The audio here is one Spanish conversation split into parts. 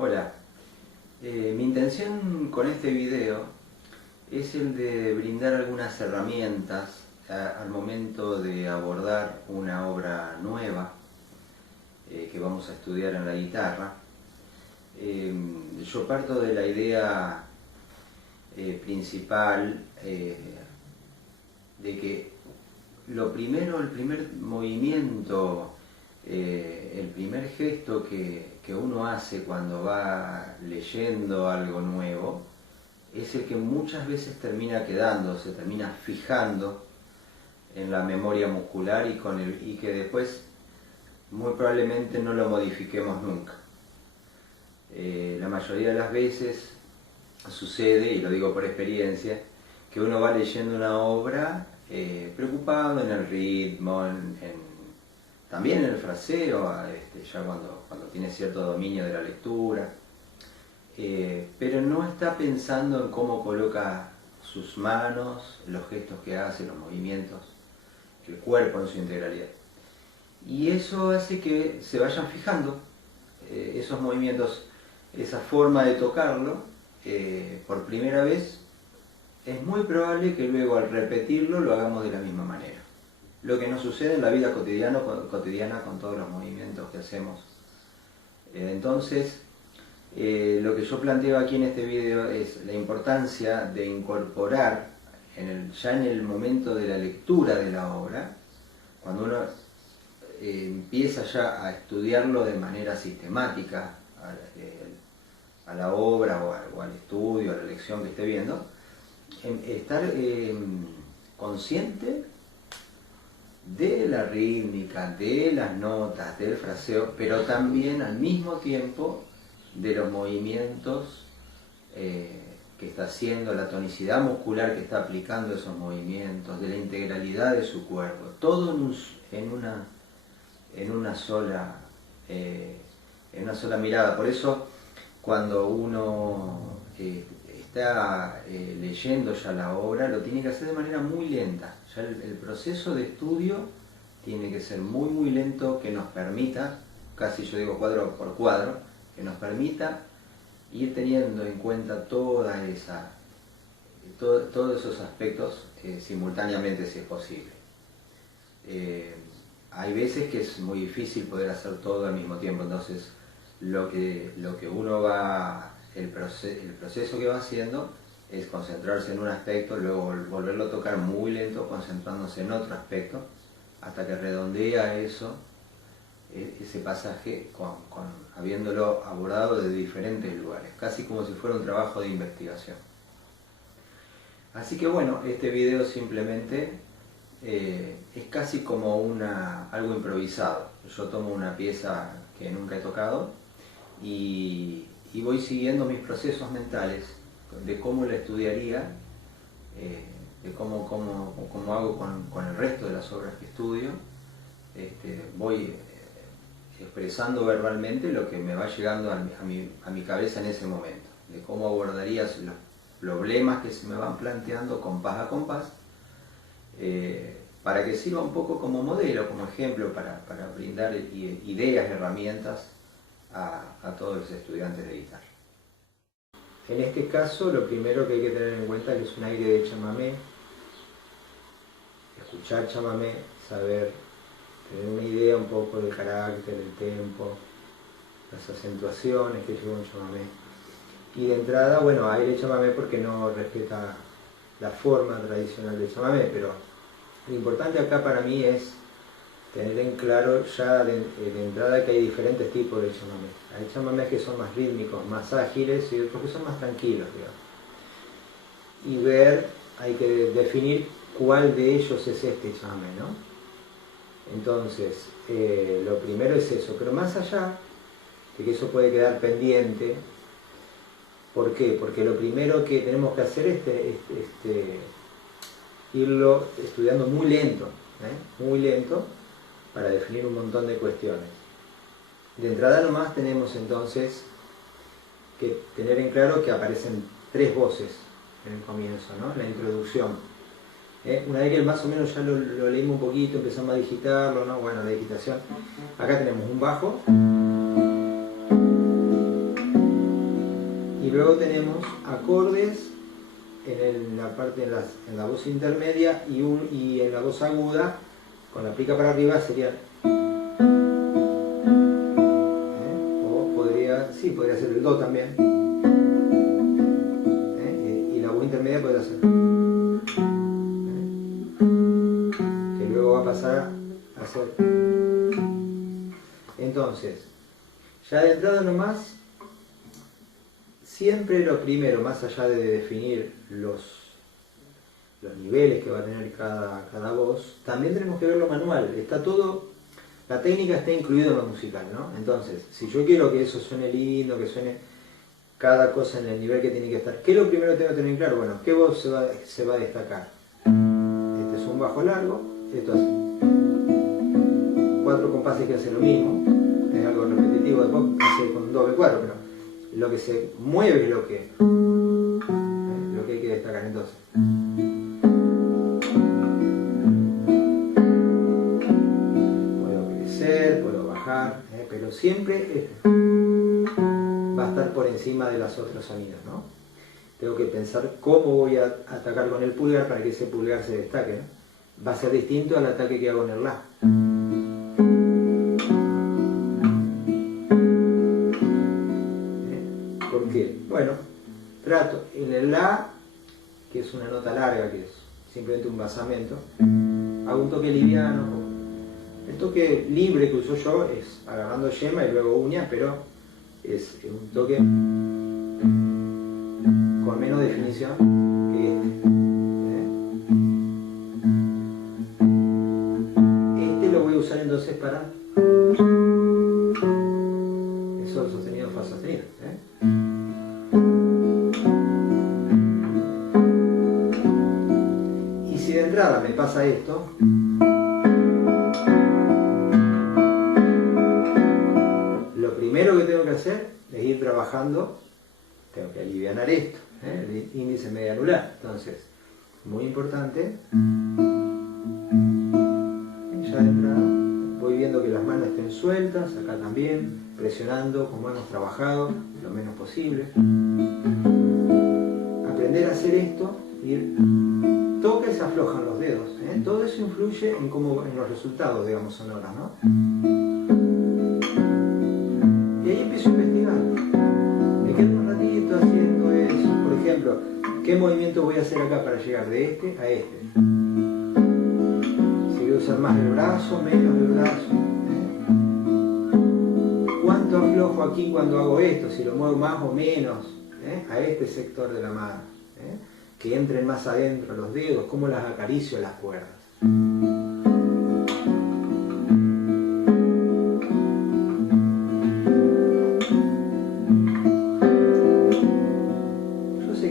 Hola, mi intención con este video es el de brindar algunas herramientas al momento de abordar una obra nueva que vamos a estudiar en la guitarra. Yo parto de la idea principal de que lo primero, el primer movimiento, el primer gesto que uno hace cuando va leyendo algo nuevo es el que muchas veces termina quedando, se termina fijando en la memoria muscular y que después muy probablemente no lo modifiquemos nunca. La mayoría de las veces sucede, y lo digo por experiencia, que uno va leyendo una obra preocupado en el ritmo, también en el fraseo, ya cuando tiene cierto dominio de la lectura, pero no está pensando en cómo coloca sus manos, los gestos que hace, los movimientos, el cuerpo en su integralidad. Y eso hace que se vayan fijando esos movimientos, esa forma de tocarlo por primera vez. Es muy probable que luego al repetirlo lo hagamos de la misma manera. Lo que nos sucede en la vida cotidiana con todos los movimientos que hacemos. Entonces, lo que yo planteo aquí en este video es la importancia de incorporar ya en el momento de la lectura de la obra, cuando uno empieza ya a estudiarlo de manera sistemática a la obra o al estudio, a la lección que esté viendo, estar consciente de la rítmica, de las notas, del fraseo, pero también al mismo tiempo de los movimientos que está haciendo, la tonicidad muscular que está aplicando esos movimientos, de la integralidad de su cuerpo, todo en una sola mirada. Por eso cuando uno está leyendo ya la obra, lo tiene que hacer de manera muy lenta. Ya el proceso de estudio tiene que ser muy lento, que nos permita, casi yo digo cuadro por cuadro, que nos permita ir teniendo en cuenta todos esos aspectos simultáneamente, si es posible. Hay veces que es muy difícil poder hacer todo al mismo tiempo, entonces lo que uno va, el proceso que va haciendo es concentrarse en un aspecto, luego volverlo a tocar muy lento, concentrándose en otro aspecto, hasta que redondea ese pasaje habiéndolo abordado de diferentes lugares, casi como si fuera un trabajo de investigación. Así que bueno, este video simplemente es casi como algo improvisado. Yo tomo una pieza que nunca he tocado y voy siguiendo mis procesos mentales de cómo la estudiaría, de cómo hago con el resto de las obras que estudio. Voy expresando verbalmente lo que me va llegando a mi cabeza en ese momento, de cómo abordaría los problemas que se me van planteando compás a compás, para que sirva un poco como modelo, como ejemplo, para brindar ideas, herramientas a todos los estudiantes de guitarra. En este caso, lo primero que hay que tener en cuenta es que es un aire de chamamé. Escuchar chamamé, saber, tener una idea un poco del carácter, del tempo, las acentuaciones que lleva un chamamé. Y de entrada, bueno, aire chamamé porque no respeta la forma tradicional del chamamé, pero lo importante acá para mí es tener en claro ya de entrada que hay diferentes tipos de chamamé. Hay chamamés que son más rítmicos, más ágiles, y otros que son más tranquilos, digamos. Y hay que definir cuál de ellos es este chamamé, ¿no? Entonces, lo primero es eso, pero más allá de que eso puede quedar pendiente. ¿Por qué? Porque lo primero que tenemos que hacer es irlo estudiando muy lento, para definir un montón de cuestiones. De entrada nomás tenemos entonces que tener en claro que aparecen 3 voces en el comienzo, ¿no? En la introducción. Una vez que más o menos ya lo leímos un poquito, empezamos a digitarlo, ¿no? Bueno, la digitación. Acá tenemos un bajo, y luego tenemos acordes en la parte en la voz intermedia y en la voz aguda, con la plica para arriba sería... O podría ser el do también. Y la voz intermedia podría ser... que luego va a pasar a ser... Entonces, ya de entrada nomás, siempre lo primero, más allá de definir los niveles que va a tener cada voz, también tenemos que ver lo manual. Está todo, la técnica está incluida en lo musical, ¿no? Entonces, si yo quiero que eso suene lindo, que suene cada cosa en el nivel que tiene que estar, ¿qué es lo primero que tengo que tener claro? Bueno, ¿qué voz se va a destacar? Este es un bajo largo, esto es 4 compases que hacen lo mismo, es algo repetitivo, después hace con un doble 4, pero lo que se mueve es lo que hay que destacar. Entonces, puedo crecer, puedo bajar, pero siempre va a estar por encima de los otros sonidos, ¿no? Tengo que pensar cómo voy a atacar con el pulgar para que ese pulgar se destaque, ¿no? Va a ser distinto al ataque que hago en el La. ¿Por qué? Bueno, trato en el La, que es una nota larga, que es simplemente un basamento, hago un toque liviano. El toque libre que uso yo es agarrando yema y luego uña, pero es un toque con menos definición que este. Este lo voy a usar entonces para el sol sostenido, fa sostenido. Y si de entrada me pasa esto, lo primero que tengo que hacer es ir trabajando, tengo que alivianar esto, el índice medio anular. Entonces, muy importante, ya de entrada voy viendo que las manos estén sueltas, acá también, presionando como hemos trabajado, lo menos posible. Aprender a hacer esto, ir, toca y se aflojan los dedos, todo eso influye en los resultados, digamos, sonoros, ¿no? Y ahí empiezo a investigar. Me quedo un ratito haciendo eso. Por ejemplo, ¿qué movimiento voy a hacer acá para llegar de este a este? Si voy a usar más el brazo, menos el brazo. ¿Cuánto aflojo aquí cuando hago esto? Si lo muevo más o menos a este sector de la mano. Que entren más adentro los dedos, cómo las acaricio las cuerdas.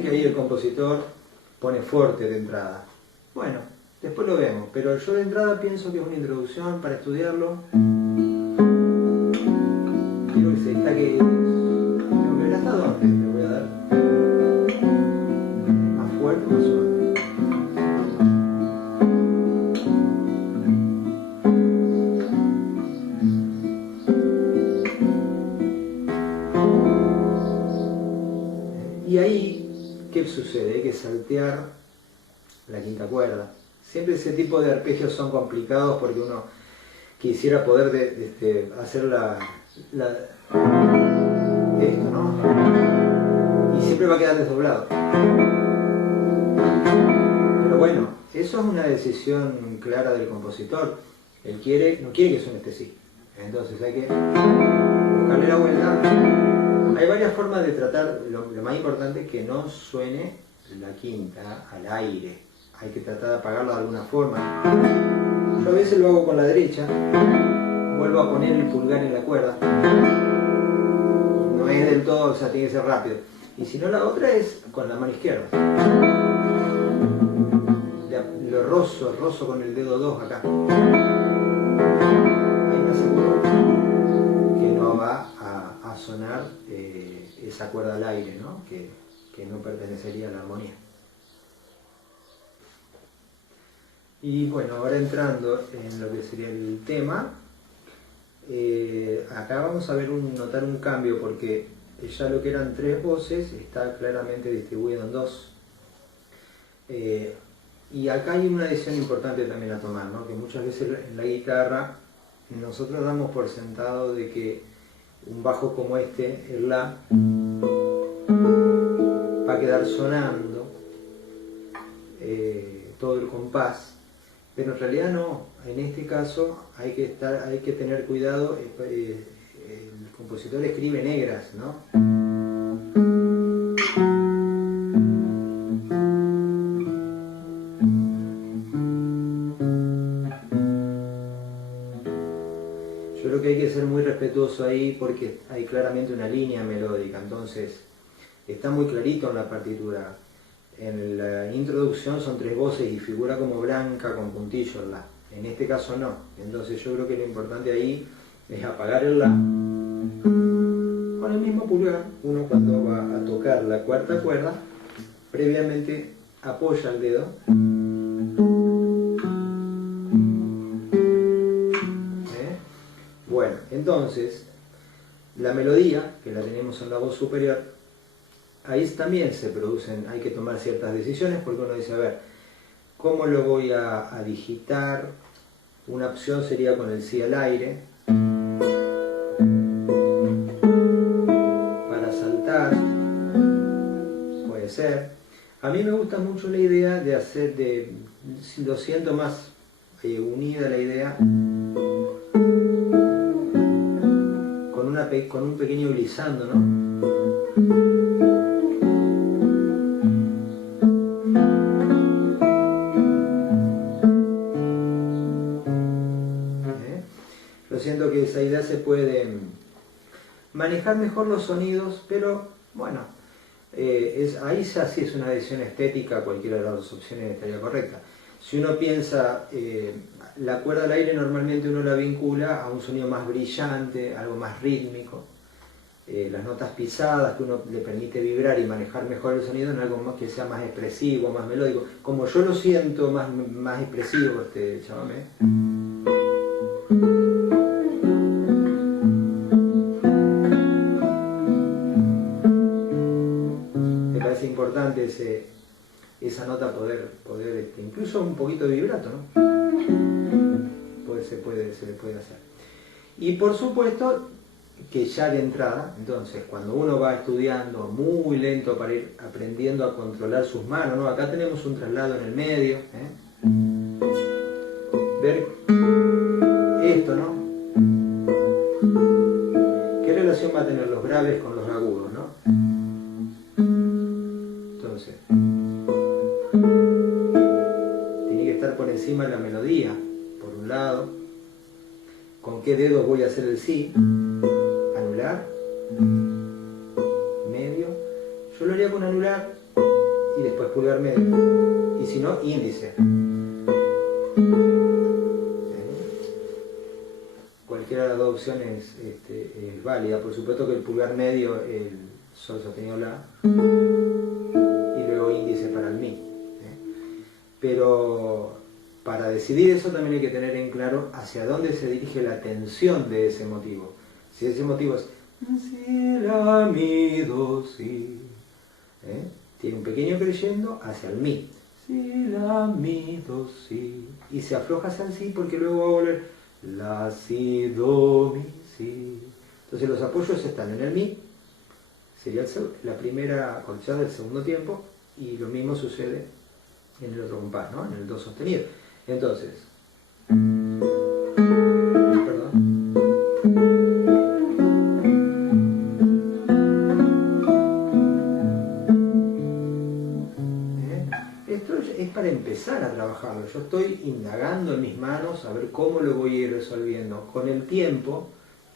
El compositor pone fuerte de entrada. Bueno, después lo vemos, pero yo de entrada pienso que es una introducción para estudiarlo. Quiero que se destaque. Tengo que ver hasta dónde le voy a dar. Más fuerte, más suave. Y ahí, ¿qué sucede? Hay que saltear la quinta cuerda. Siempre ese tipo de arpegios son complicados porque uno quisiera poder hacer esto, ¿no? Y siempre va a quedar desdoblado. Pero bueno, eso es una decisión clara del compositor. Él no quiere que suene así. Entonces hay que buscarle la vuelta. Hay varias formas de tratar, lo más importante es que no suene la quinta al aire. Hay que tratar de apagarlo de alguna forma. Yo a veces lo hago con la derecha, vuelvo a poner el pulgar en la cuerda. No es del todo, o sea, tiene que ser rápido. Y si no, la otra es con la mano izquierda. Lo rozo con el dedo 2 acá. Ahí me aseguro que no va a sonar esa cuerda al aire, ¿no? Que no pertenecería a la armonía. Y bueno, ahora entrando en lo que sería el tema, acá vamos a notar un cambio porque ya lo que eran 3 voces está claramente distribuido en 2. Y acá hay una decisión importante también a tomar, ¿no? Que muchas veces en la guitarra nosotros damos por sentado de que un bajo como este, el La, va a quedar sonando todo el compás, pero en realidad no. En este caso hay que tener cuidado. El compositor escribe negras, ¿no? Yo creo que hay que ser muy respetuoso ahí porque hay claramente una línea melódica, entonces está muy clarito en la partitura. En la introducción son 3 voces y figura como blanca con puntillo el La. En este caso no. Entonces yo creo que lo importante ahí es apagar el La con el mismo pulgar. Uno cuando va a tocar la 4ª cuerda, previamente apoya el dedo. Bueno, entonces la melodía, que la tenemos en la voz superior, ahí también se producen, hay que tomar ciertas decisiones porque uno dice, a ver, ¿cómo lo voy a digitar? Una opción sería con el Si al aire, para saltar, puede ser. A mí me gusta mucho la idea de hacer, lo siento más unida la idea, con un pequeño glissando, ¿no? Yo siento que esa idea se puede manejar mejor los sonidos, pero bueno, ahí ya sí es una decisión estética, cualquiera de las 2 opciones estaría correcta. Si uno piensa, la cuerda al aire normalmente uno la vincula a un sonido más brillante, algo más rítmico. Las notas pisadas que uno le permite vibrar y manejar mejor el sonido en algo más que sea más expresivo, más melódico. Como yo lo siento más expresivo este chamamé. Me parece importante esa nota poder incluso un poquito de vibrato, ¿no? Se le puede hacer. Y por supuesto que ya de entrada, entonces cuando uno va estudiando muy lento para ir aprendiendo a controlar sus manos, ¿no? Acá tenemos un traslado en el medio, ver esto, ¿no? ¿Qué relación va a tener los graves con los agudos, ¿no? Entonces tiene que estar por encima de la melodía, por un lado. ¿Con qué dedo voy a hacer el Si? Anular, medio. Yo lo haría con anular y después pulgar medio. Y si no, índice. Cualquiera de las 2 opciones es válida. Por supuesto que el pulgar medio, el Sol sostenido La, y luego índice para el Mi. Pero para decidir eso también hay que tener en claro hacia dónde se dirige la atención de ese motivo. Si ese motivo es Si, La, Mi, Do, Si, tiene un pequeño creyendo hacia el Mi. Si, La, Mi, Do, Si. Y se afloja hacia el Si porque luego va a volver La, Si, Do, Mi, Si. Entonces los apoyos están en el Mi, sería la primera corchada del segundo tiempo, y lo mismo sucede en el otro compás, ¿no? En el Do sostenido. Entonces, esto es para empezar a trabajarlo. Yo estoy indagando en mis manos a ver cómo lo voy a ir resolviendo. Con el tiempo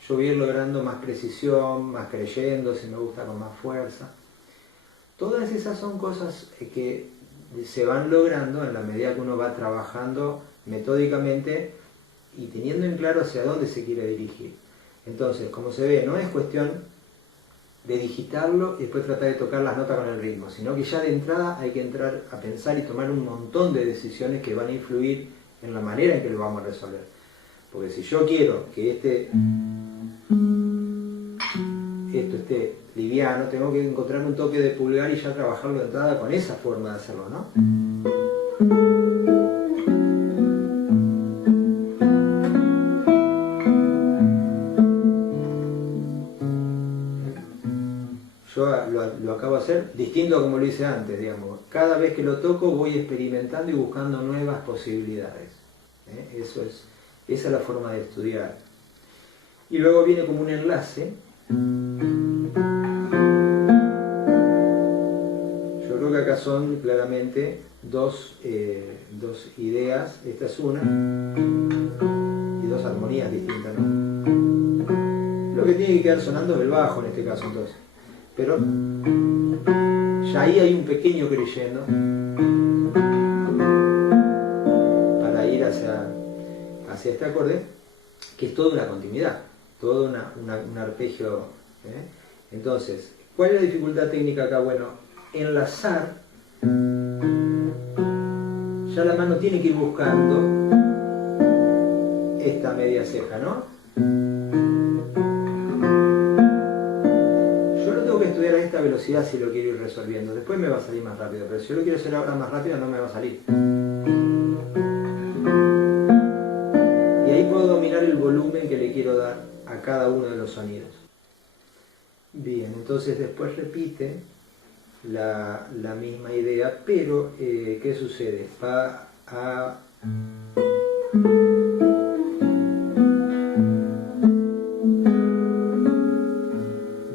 yo voy a ir logrando más precisión, más creyendo, si me gusta con más fuerza. Todas esas son cosas que se van logrando en la medida que uno va trabajando metódicamente y teniendo en claro hacia dónde se quiere dirigir. Entonces, como se ve, no es cuestión de digitarlo y después tratar de tocar las notas con el ritmo, sino que ya de entrada hay que entrar a pensar y tomar un montón de decisiones que van a influir en la manera en que lo vamos a resolver. Porque si yo quiero que esto esté liviano, tengo que encontrar un toque de pulgar y ya trabajarlo de entrada con esa forma de hacerlo, ¿no? Yo lo acabo de hacer distinto a como lo hice antes, digamos. Cada vez que lo toco voy experimentando y buscando nuevas posibilidades. Esa es la forma de estudiar. Y luego viene como un enlace. Yo creo que acá son claramente dos ideas, esta es una, y dos armonías distintas, ¿no? Lo que tiene que quedar sonando es el bajo en este caso entonces. Pero ya ahí hay un pequeño crescendo para ir hacia este acorde, que es toda una continuidad, todo un arpegio. Entonces, ¿cuál es la dificultad técnica acá? Bueno, enlazar, ya la mano tiene que ir buscando esta media ceja, ¿no? Yo lo tengo que estudiar a esta velocidad si lo quiero ir resolviendo, después me va a salir más rápido, pero si yo lo quiero hacer ahora más rápido no me va a salir. Y ahí puedo dominar el volumen que le quiero dar a cada uno de los sonidos. Bien, entonces después repite la misma idea, pero ¿qué sucede? Va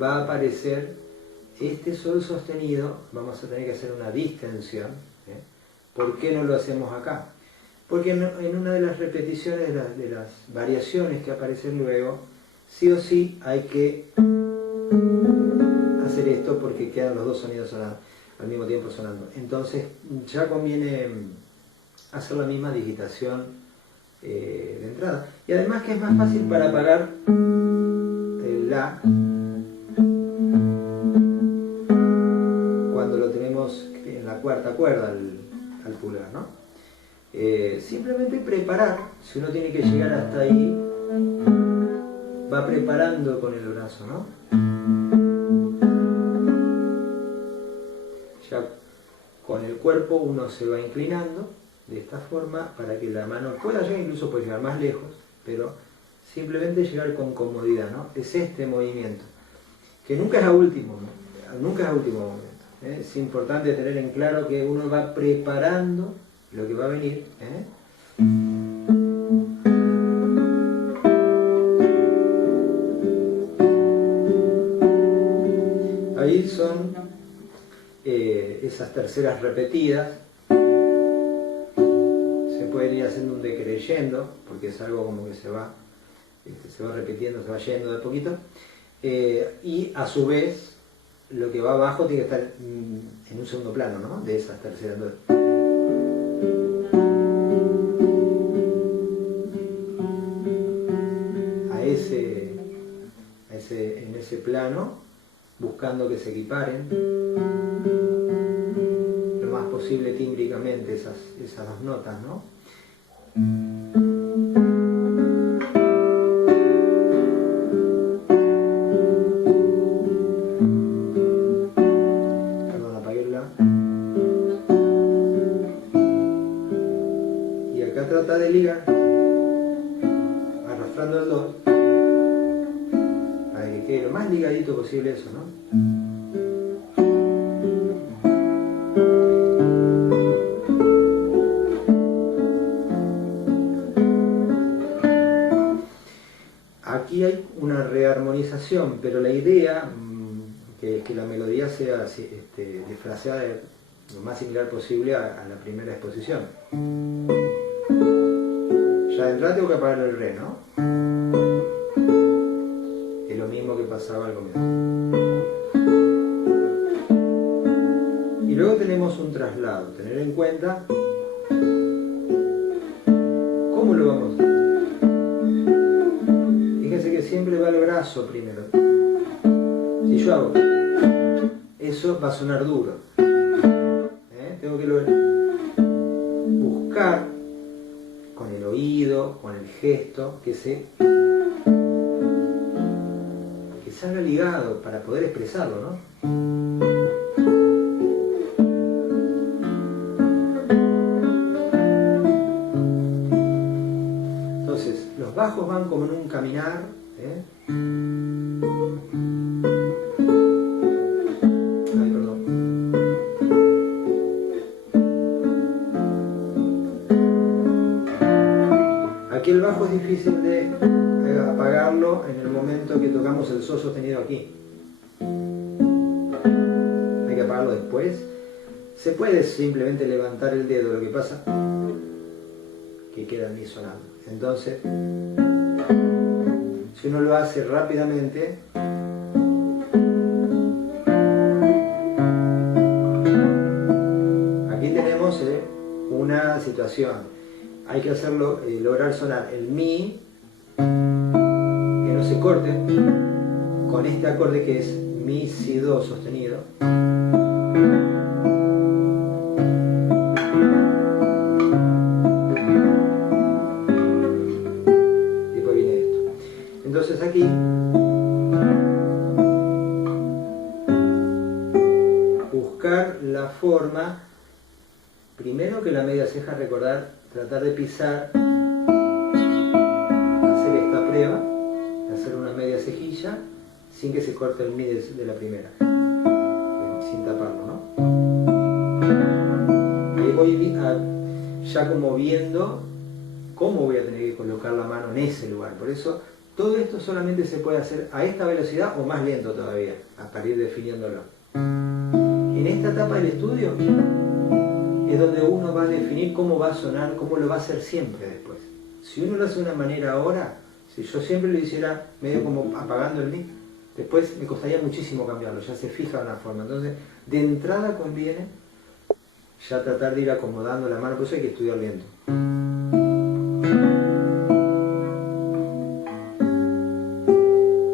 a aparecer este sol sostenido, vamos a tener que hacer una distensión. ¿Por qué no lo hacemos acá? Porque en una de las repeticiones de las variaciones que aparecen luego, sí o sí hay que hacer esto porque quedan los dos sonidos sonando, al mismo tiempo sonando. Entonces ya conviene hacer la misma digitación de entrada. Y además que es más fácil para apagar el La cuando lo tenemos en la cuarta cuerda al pulgar, ¿no? Simplemente preparar, si uno tiene que llegar hasta ahí, va preparando con el brazo, ¿no? Ya con el cuerpo uno se va inclinando de esta forma para que la mano pueda llegar, incluso puede llegar más lejos, pero simplemente llegar con comodidad, ¿no? Es este movimiento, que nunca es a último, ¿no? Nunca es a último momento. Es importante tener en claro que uno va preparando lo que va a venir. Ahí son esas terceras repetidas. Se pueden ir haciendo un decreyendo, porque es algo como que se va repitiendo, se va yendo de a poquito. Y a su vez, lo que va abajo tiene que estar en un segundo plano, ¿no? De esas terceras. En ese plano, buscando que se equiparen lo más posible tímbricamente esas dos notas, ¿no? Perdón, apagué el La. Y acá trata de ligar arrastrando el Do para que quede lo más ligadito posible eso, ¿no? Aquí hay una rearmonización, pero la idea que es que la melodía sea desfraseada lo más similar posible a la primera exposición. Ya de entrada tengo que apagar el Re, ¿no? Es lo mismo que pasaba al comienzo. Y luego tenemos un traslado, tener en cuenta cómo lo vamos a hacer. Fíjense que siempre va el brazo primero. Si yo hago eso, va a sonar duro. Tengo que buscar con el oído, con el gesto, que se salga ligado para poder expresarlo, ¿no? Entonces, los bajos van como en un caminar, ¿eh? Ay, perdón. Aquí el bajo es difícil de apagarlo en el momento que tocamos el sol sostenido aquí. Hay que apagarlo después. Se puede simplemente levantar el dedo, lo que pasa que queda mi sonando. Entonces, si uno lo hace rápidamente, aquí tenemos una situación. Hay que hacerlo, lograr sonar el mi, que no se corte, con este acorde que es mi, si, do sostenido. Después viene esto. Entonces aquí buscar la forma, primero que la media ceja, recordar, tratar de pisar, hacer esta prueba, hacer una media cejilla sin que se corte el mi de la primera, sin taparlo, ¿no? Ahí voy ya como viendo cómo voy a tener que colocar la mano en ese lugar. Por eso todo esto solamente se puede hacer a esta velocidad o más lento todavía, para ir definiéndolo. En esta etapa del estudio es donde uno va a definir cómo va a sonar, cómo lo va a hacer siempre después. Si uno lo hace de una manera ahora, si yo siempre lo hiciera medio como apagando el mic, después me costaría muchísimo cambiarlo, ya se fija una forma. Entonces, de entrada conviene ya tratar de ir acomodando la mano, por eso hay que estudiar lento.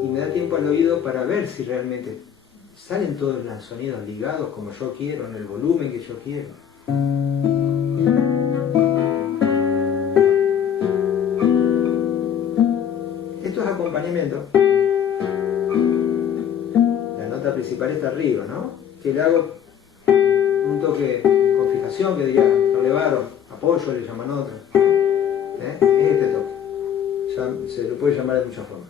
Y me da tiempo al oído para ver si realmente salen todos los sonidos ligados como yo quiero, en el volumen que yo quiero. Esto es acompañamiento. La nota principal está arriba, ¿no? Que le hago un toque con fijación, que diría relevar o apoyo, le llaman otro. Es este toque. Ya se lo puede llamar de muchas formas.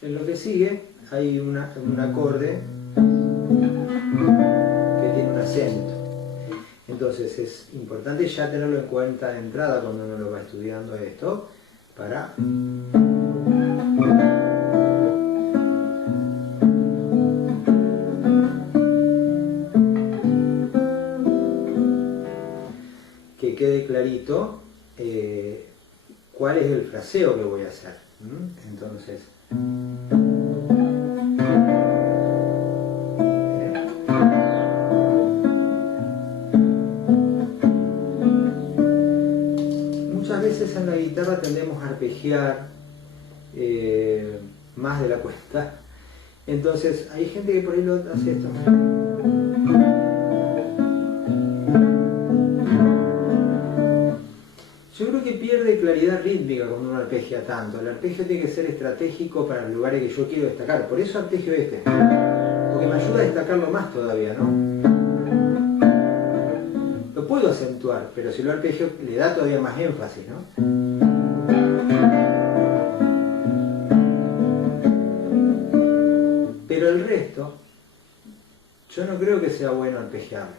En lo que sigue hay un acorde que tiene un acento. Entonces es importante ya tenerlo en cuenta de entrada cuando uno lo va estudiando esto, para que quede clarito cuál es el fraseo que voy a hacer. Entonces, muchas veces en la guitarra tendemos a arpegiar más de la cuenta. Entonces hay gente que por ahí lo hace esto. Yo creo que pierde claridad rítmica cuando uno arpegia tanto. El arpegio tiene que ser estratégico para los lugares que yo quiero destacar. Por eso arpegio este, porque me ayuda a destacarlo más todavía, ¿no? Lo puedo acentuar, pero si lo arpegio le da todavía más énfasis, ¿no? Pero el resto, yo no creo que sea bueno arpegiarlo.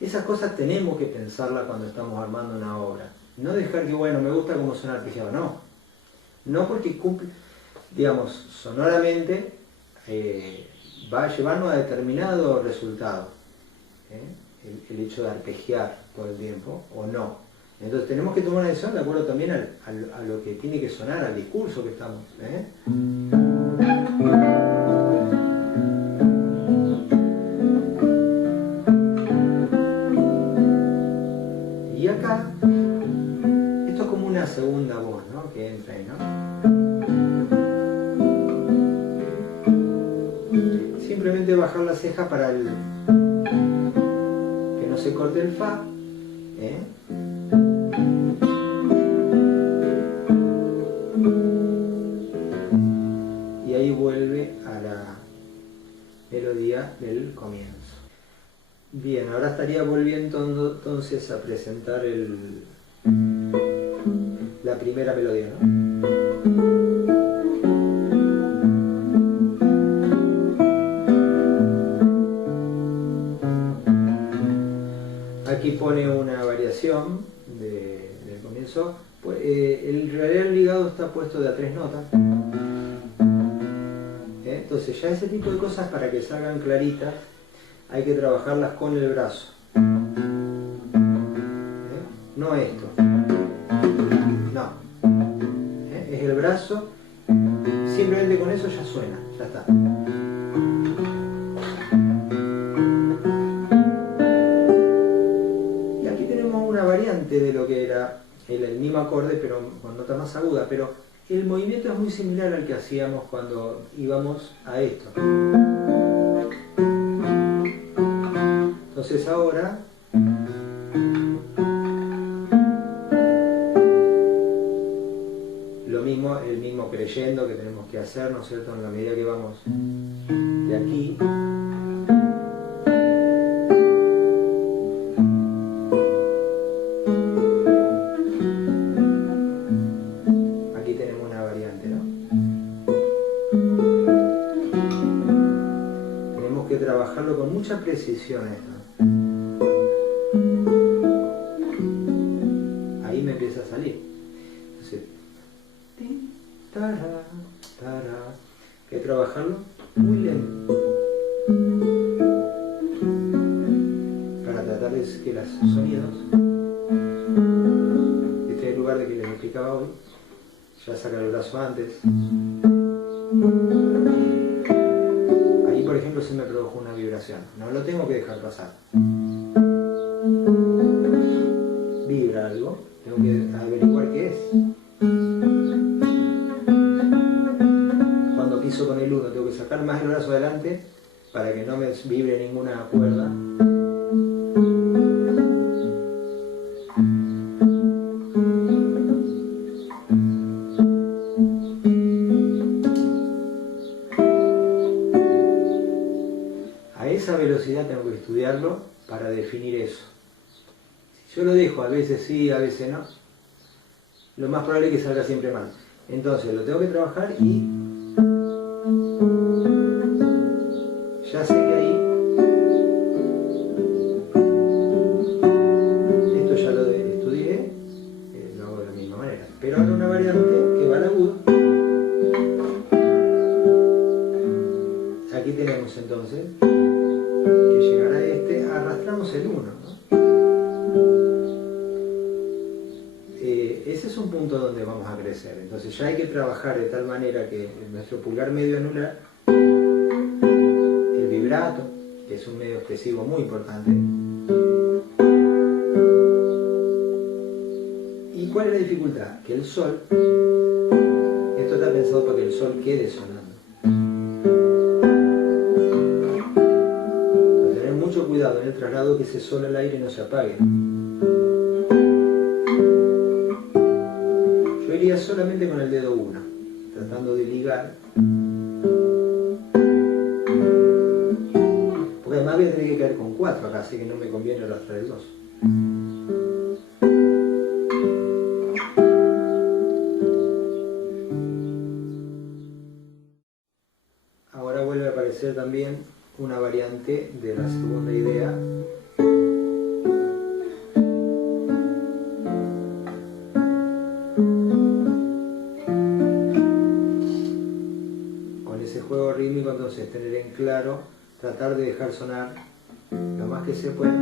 Esas cosas tenemos que pensarlas cuando estamos armando una obra. No dejar que, bueno, me gusta cómo suena arpegiado, no. No porque cumple, digamos, sonoramente va a llevarnos a determinado resultado. El hecho de arpegiar todo el tiempo, o no. Entonces tenemos que tomar una decisión de acuerdo también a lo que tiene que sonar, al discurso que estamos. Y acá, esto es como una segunda voz, ¿no? Que entra ahí, ¿no? Simplemente bajar la ceja para que no se corte el fa, Bien, ahora estaría volviendo entonces a presentar la primera melodía, ¿no? Aquí pone una variación del comienzo. Pues, el realidad ligado está puesto de a 3 notas. Entonces ya ese tipo de cosas, para que salgan claritas, hay que trabajarlas con el brazo. No esto. No. Es el brazo. Simplemente con eso ya suena. Ya está. Y aquí tenemos una variante de lo que era el mismo acorde, pero con nota más aguda. Pero el movimiento es muy similar al que hacíamos cuando íbamos a esto. Entonces ahora lo mismo, el mismo creyendo que tenemos que hacer, ¿no es cierto?, en la medida que vamos de aquí. Aquí tenemos una variante, ¿no? Tenemos que trabajarlo con mucha precisión esto. Ahí me empieza a salir. Entonces, hay que trabajarlo muy lento para tratar de que los sonidos, este es el lugar de que les explicaba hoy, ya saca el brazo antes. Ahí por ejemplo se me produjo una vibración, no lo tengo que dejar pasar. Vibra algo, tengo que averiguar qué es. Cuando piso con el 1 tengo que sacar más el brazo adelante para que no me vibre ninguna cuerda. A esa velocidad tengo que estudiarlo para definir eso. Si yo lo dejo, a veces sí, a veces no, lo más probable es que salga siempre mal. Entonces lo tengo que trabajar y ya sé que ahí, esto ya lo estudié, lo hago de la misma manera. Pero ahora una variante que va al agudo. Aquí tenemos entonces que llegar a este, arrastramos el 1, ¿no? Ese es un punto donde vamos a crecer. Entonces ya hay que trabajar de tal manera que nuestro pulgar medio anular, el vibrato, que es un medio expresivo muy importante. ¿Y cuál es la dificultad? Que el sol, esto está pensado para que el sol quede sonando. Para tener mucho cuidado en el traslado, que ese sol al aire no se apague. Yo iría solamente con el dedo 1, tratando de ligar. Porque además voy a tener que caer con 4 acá, así que no me conviene arrastrar el 2. Ahora vuelve a aparecer también una variante de la segunda idea. Rítmico, entonces tener en claro, tratar de dejar sonar lo más que se pueda.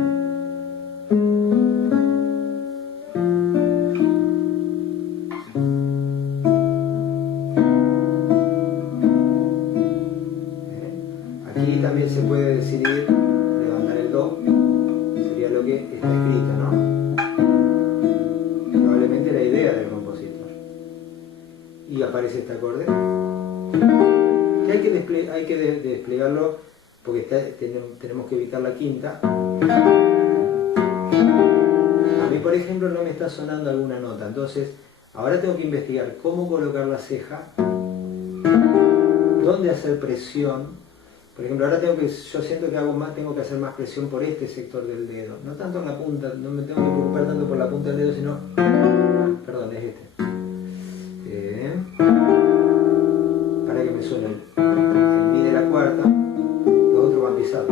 Aquí también se puede decidir levantar el do, sería lo que está escrito, ¿no? Probablemente la idea del compositor. Y aparece este acorde. Hay que desplegarlo porque tenemos que evitar la quinta. A mí, por ejemplo, no me está sonando alguna nota, entonces ahora tengo que investigar cómo colocar la ceja, dónde hacer presión, Por ejemplo, ahora yo siento que tengo que hacer más presión por este sector del dedo. No tanto en la punta, no me tengo que preocupar tanto por la punta del dedo, sino... Perdón, es este. Para que me suene el mi de la cuarta, los otros van pisados.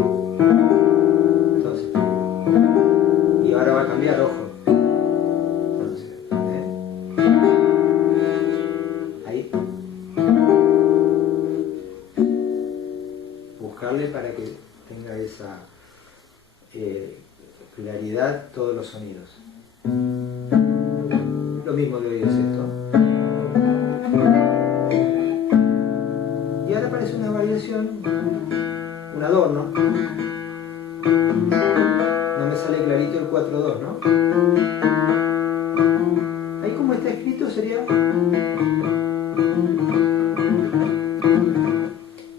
Entonces, y ahora va a cambiar, ojo. Entonces, ahí. Buscarle para que tenga esa claridad todos los sonidos. Lo mismo de hoy es esto. Y ahora aparece una variación, un adorno. No me sale clarito el 4-2, ¿no? Ahí como está escrito sería...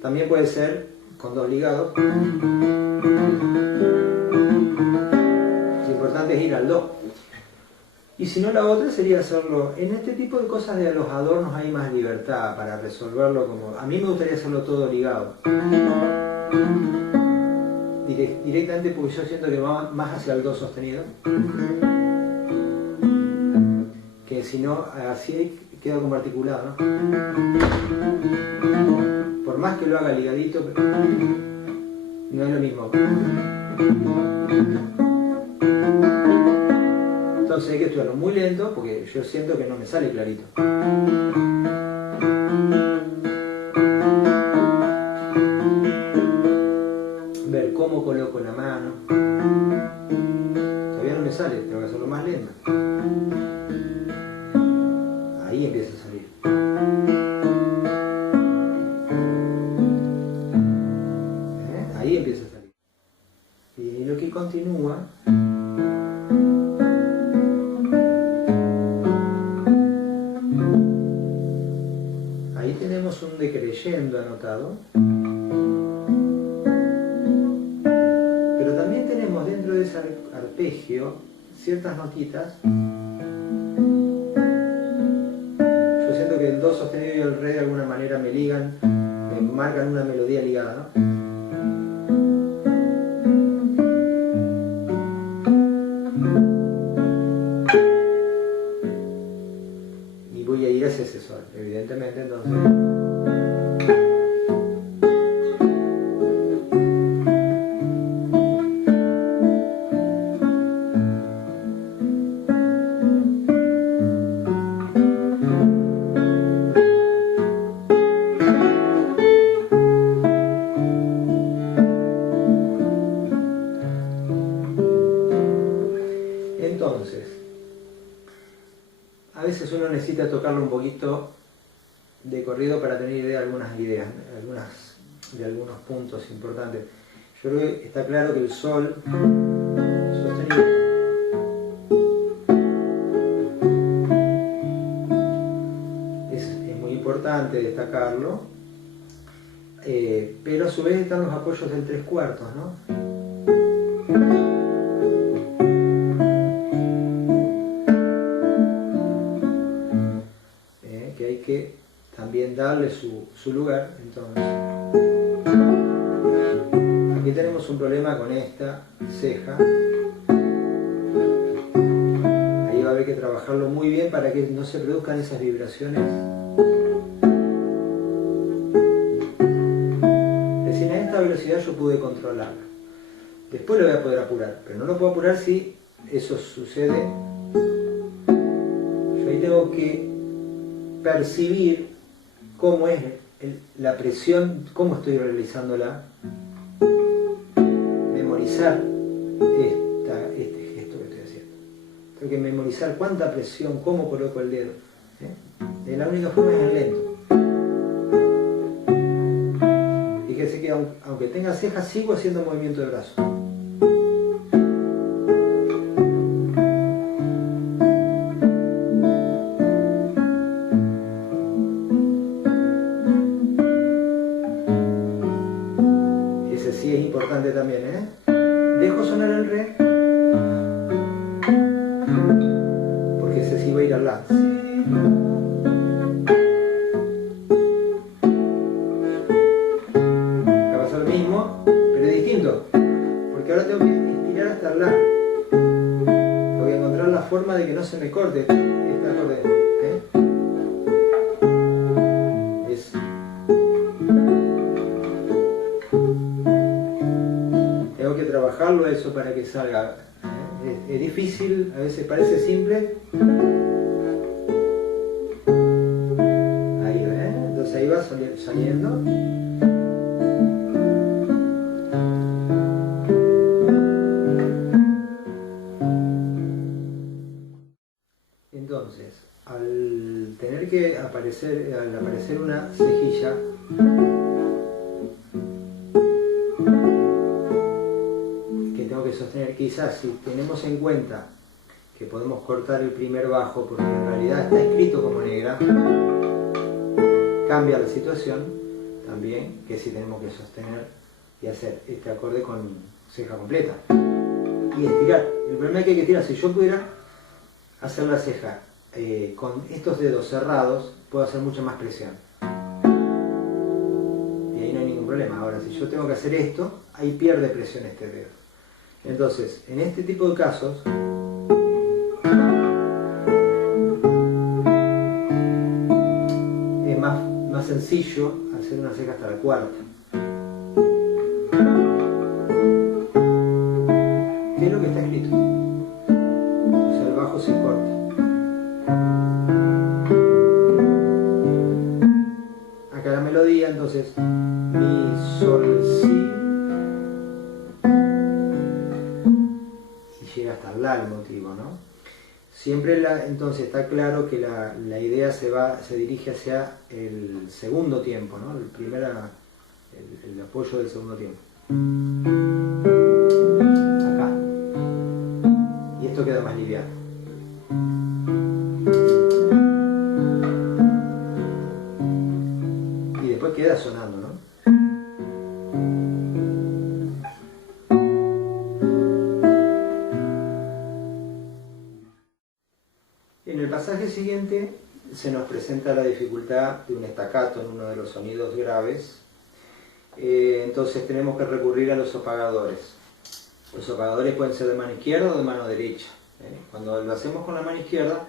También puede ser con 2 ligados. Lo importante es ir al 2. Y si no, la otra sería hacerlo... En este tipo de cosas de los adornos hay más libertad para resolverlo como... A mí me gustaría hacerlo todo ligado. Directamente porque yo siento que va más hacia el 2 sostenido. Que si no, así queda como articulado, ¿no? Por más que lo haga ligadito, no es lo mismo. Entonces hay que estudiarlo muy lento porque yo siento que no me sale clarito. Ver cómo coloco la mano. Todavía no me sale, tengo que hacerlo más lento. Ahí empieza a salir. Ahí empieza a salir. Y lo que continúa... Ahí tenemos un decreyendo anotado. Pero también tenemos dentro de ese arpegio ciertas notitas. Yo siento que el do sostenido y el re de alguna manera me ligan, me marcan una melodía ligada, ¿no? Y voy a ir hacia ese sol, evidentemente, entonces... Entonces, a veces uno necesita tocarlo un poquito de corrido para tener idea de algunas ideas, de algunos puntos importantes. Yo creo que está claro que el sol sostenido es muy importante destacarlo, pero a su vez están los apoyos del 3/4, ¿no? Que hay que también darle su lugar. Entonces, aquí tenemos un problema con esta ceja. Ahí va a haber que trabajarlo muy bien para que no se produzcan esas vibraciones. Recién a esta velocidad yo pude controlarla. Después lo voy a poder apurar, pero no lo puedo apurar si eso sucede. Yo ahí tengo que percibir cómo es la presión, cómo estoy realizándola, memorizar este gesto que estoy haciendo. Tengo que memorizar cuánta presión, cómo coloco el dedo. De la única forma es en lento. Fíjese que aunque tenga cejas, sigo haciendo movimiento de brazo. Sí, es importante también, dejo sonar el re porque ese sí va a ir al la. Va a pasar lo mismo no se me corte este acorde. Tengo que trabajarlo eso para que salga. Es difícil, a veces parece simple. Ahí va, entonces ahí va saliendo. Entonces, al aparecer una cejilla, que tengo que sostener, quizás si tenemos en cuenta que podemos cortar el primer bajo porque en realidad está escrito como negra, cambia la situación también que si tenemos que sostener y hacer este acorde con ceja completa y estirar. El problema es que hay que estirar. Si yo pudiera hacer la ceja con estos dedos cerrados, puedo hacer mucha más presión y ahí no hay ningún problema. Ahora, si yo tengo que hacer esto, ahí pierde presión este dedo. Entonces, en este tipo de casos es más sencillo hacer una ceja hasta la cuarta, que es lo que está escrito. O sea, el bajo se corta. Acá la melodía, entonces, mi, sol, si, y llega hasta la el motivo, ¿no? Siempre entonces está claro que la idea se dirige hacia el segundo tiempo, ¿no? El apoyo del segundo tiempo. Acá. Y esto queda más liviano. Y después queda sonando, ¿no? En el pasaje siguiente se nos presenta la dificultad de un staccato en uno de los sonidos graves. Entonces tenemos que recurrir a los apagadores. Los apagadores pueden ser de mano izquierda o de mano derecha. Cuando lo hacemos con la mano izquierda,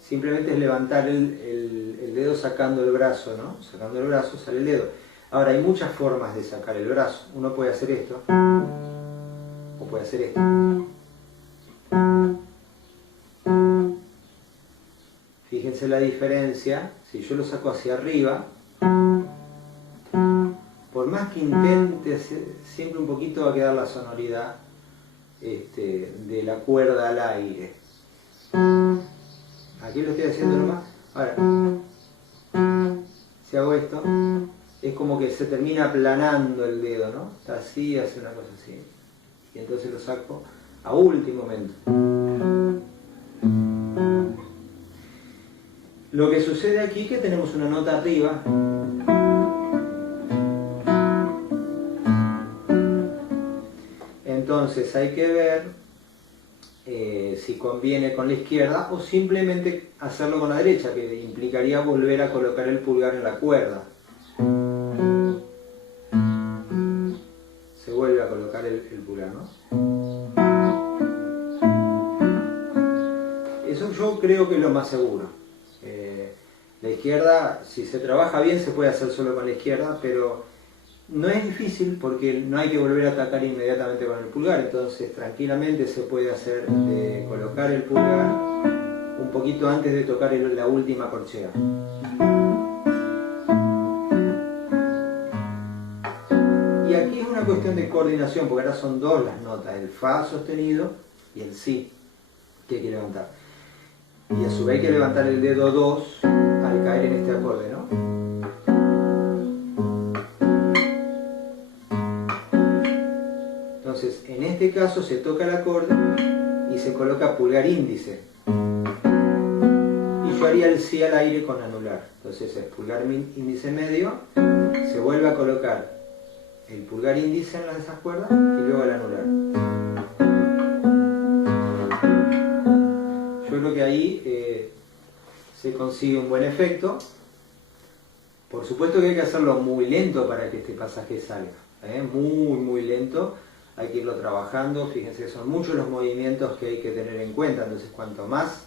simplemente es levantar el dedo sacando el brazo, ¿no? Sacando el brazo sale el dedo. Ahora, hay muchas formas de sacar el brazo. Uno puede hacer esto, o puede hacer esto. Fíjense la diferencia. Si yo lo saco hacia arriba, por más que intente siempre un poquito va a quedar la sonoridad de la cuerda al aire. Aquí lo estoy haciendo nomás. Ahora, si hago esto, es como que se termina aplanando el dedo, ¿no? Está así, hace una cosa así. Y entonces lo saco a último momento. Lo que sucede aquí es que tenemos una nota arriba. Entonces hay que ver si conviene con la izquierda o simplemente hacerlo con la derecha, que implicaría volver a colocar el pulgar en la cuerda. Se vuelve a colocar el pulgar, ¿no? Eso yo creo que es lo más seguro. La izquierda, si se trabaja bien, se puede hacer solo con la izquierda, pero no es difícil porque no hay que volver a atacar inmediatamente con el pulgar, entonces tranquilamente se puede hacer de colocar el pulgar un poquito antes de tocar la última corchea. Y aquí es una cuestión de coordinación, porque ahora son dos las notas, el fa sostenido y el si, que hay que levantar. Y a su vez hay que levantar el dedo 2 al caer en este acorde, ¿no? Entonces, en este caso se toca el acorde y se coloca pulgar índice. Y yo haría el si al aire con anular. Entonces es pulgar índice medio, se vuelve a colocar el pulgar índice en esas cuerdas y luego el anular. Yo creo que ahí se consigue un buen efecto. Por supuesto que hay que hacerlo muy lento para que este pasaje salga, muy lento, hay que irlo trabajando. Fíjense que son muchos los movimientos que hay que tener en cuenta, entonces cuanto más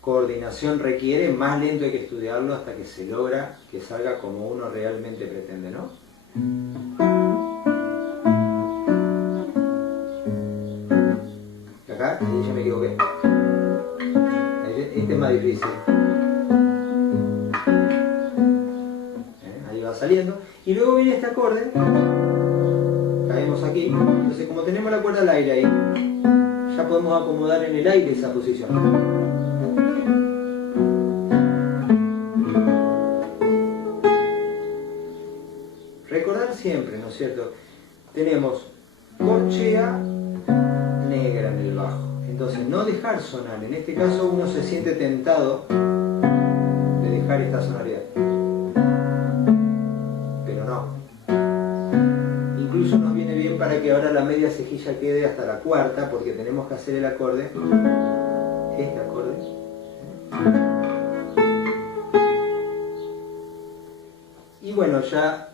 coordinación requiere, más lento hay que estudiarlo hasta que se logra que salga como uno realmente pretende, ¿no? Acá, ahí ya me equivoqué. Este es más difícil. Ahí va saliendo. Y luego viene este acorde. Caemos aquí. Entonces, como tenemos la cuerda al aire ahí, ya podemos acomodar en el aire esa posición. Recordar siempre, ¿no es cierto? Tenemos corchea negra en el bajo. Entonces, no dejar sonar. En este caso, uno se siente tentado de dejar esta sonoridad. Pero no. Incluso nos viene bien para que ahora la media cejilla quede hasta la cuarta, porque tenemos que hacer el acorde, este acorde. Y bueno, ya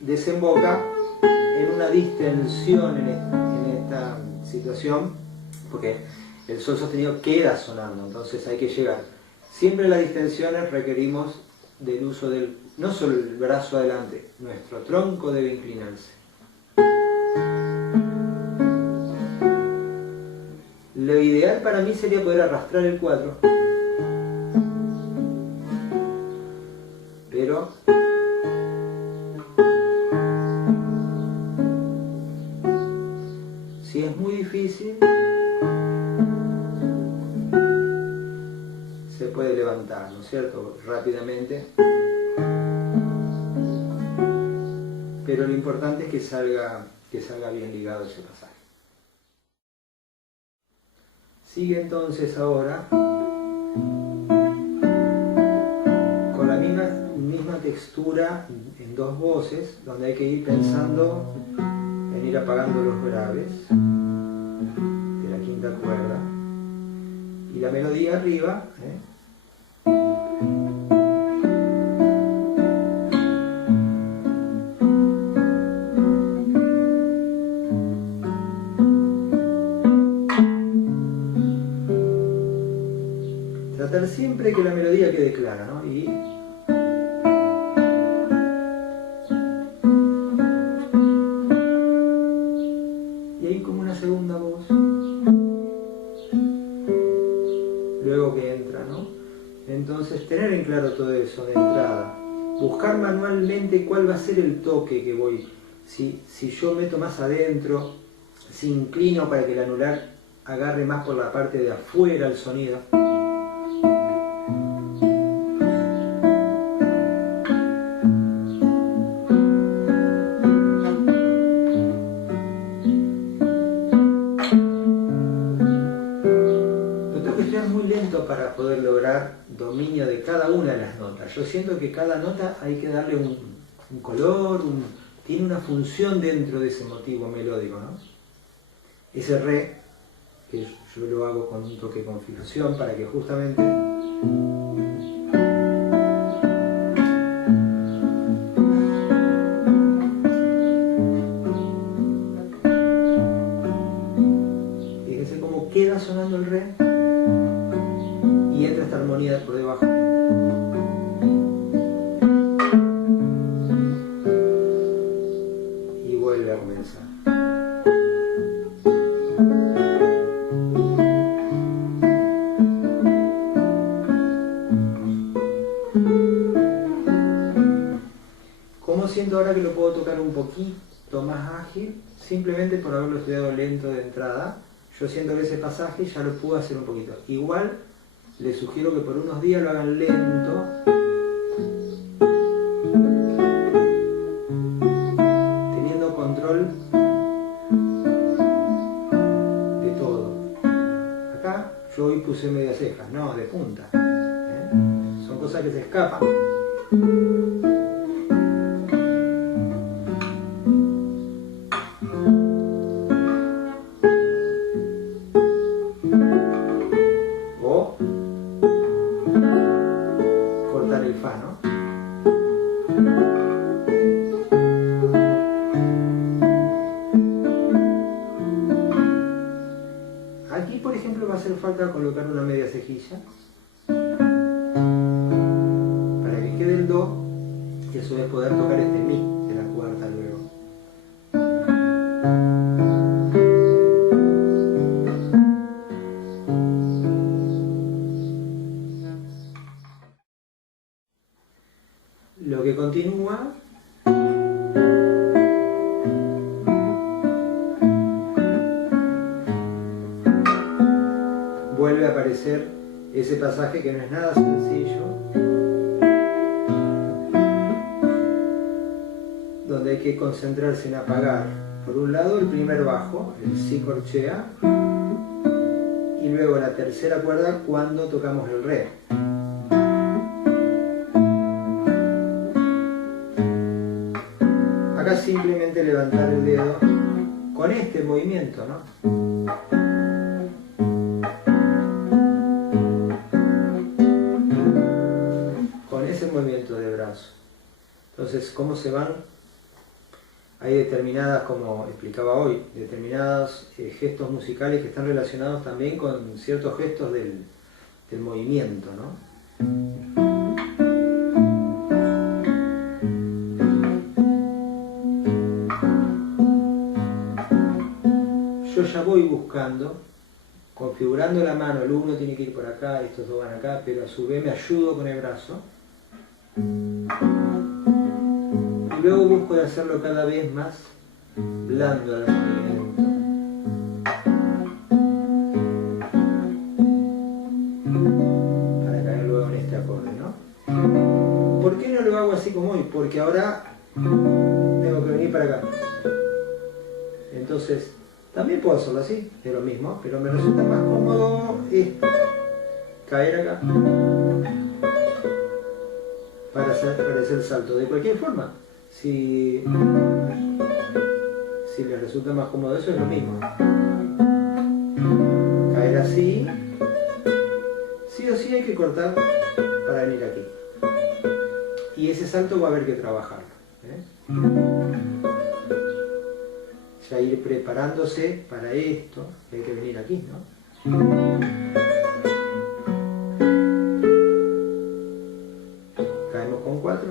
desemboca en una distensión en esta situación, porque el sol sostenido queda sonando, entonces hay que llegar. Siempre las distensiones requerimos del uso del, no solo el brazo adelante, nuestro tronco debe inclinarse. Lo ideal para mí sería poder arrastrar el 4, pero si es muy difícil, se puede levantar, ¿no es cierto?, rápidamente. Pero lo importante es que salga bien ligado ese pasaje. Sigue entonces ahora con la misma textura en dos voces, donde hay que ir pensando en ir apagando los graves de la quinta cuerda y la melodía arriba, tratar siempre que la melodía quede clara, ¿no? Y hay como una segunda voz luego que entra, ¿no? Entonces tener en claro todo eso de entrada, buscar manualmente cuál va a ser el toque que voy, si yo meto más adentro, si inclino para que el anular agarre más por la parte de afuera el sonido. Para poder lograr dominio de cada una de las notas. Yo siento que cada nota hay que darle un color, tiene una función dentro de ese motivo melódico, ¿no? Ese re, que yo lo hago con un toque de confilación para que justamente fíjese cómo queda sonando el re y entra esta armonía por debajo. Y vuelve a comenzar. ¿Cómo siento ahora que lo puedo tocar un poquito más ágil? Simplemente por haberlo estudiado lento de entrada. Yo siento que ese pasaje ya lo puedo hacer un poquito. Igual les sugiero que por unos días lo hagan lento, teniendo control de todo. Acá yo hoy puse media ceja, no, de punta. Son cosas que se escapan. falta colocar una media cejilla para que quede el do y a su vez poder tocar este mi de la cuarta luego. Lo que continúa vuelve a aparecer ese pasaje que no es nada sencillo, donde hay que concentrarse en apagar por un lado el primer bajo, el si corchea, y luego la tercera cuerda cuando tocamos el re. Acá simplemente levantar el dedo con este movimiento, ¿no? Movimiento de brazo. Entonces, ¿cómo se van? Hay determinadas, como explicaba hoy, determinados gestos musicales que están relacionados también con ciertos gestos del movimiento, ¿no? Yo ya voy buscando, configurando la mano, el uno tiene que ir por acá, estos dos van acá, pero a su vez me ayudo con el brazo. Y luego busco de hacerlo cada vez más blando al movimiento. Para caer luego en este acorde, ¿no? ¿Por qué no lo hago así como hoy? Porque ahora tengo que venir para acá. Entonces, también puedo hacerlo así, es lo mismo, pero me resulta más cómodo esto. Caer acá. Para hacer el salto. De cualquier forma, si les resulta más cómodo eso, es lo mismo. Caer así, sí o sí hay que cortar para venir aquí. Y ese salto va a haber que trabajarlo, ya ir preparándose para esto, hay que venir aquí, ¿no? Con 4.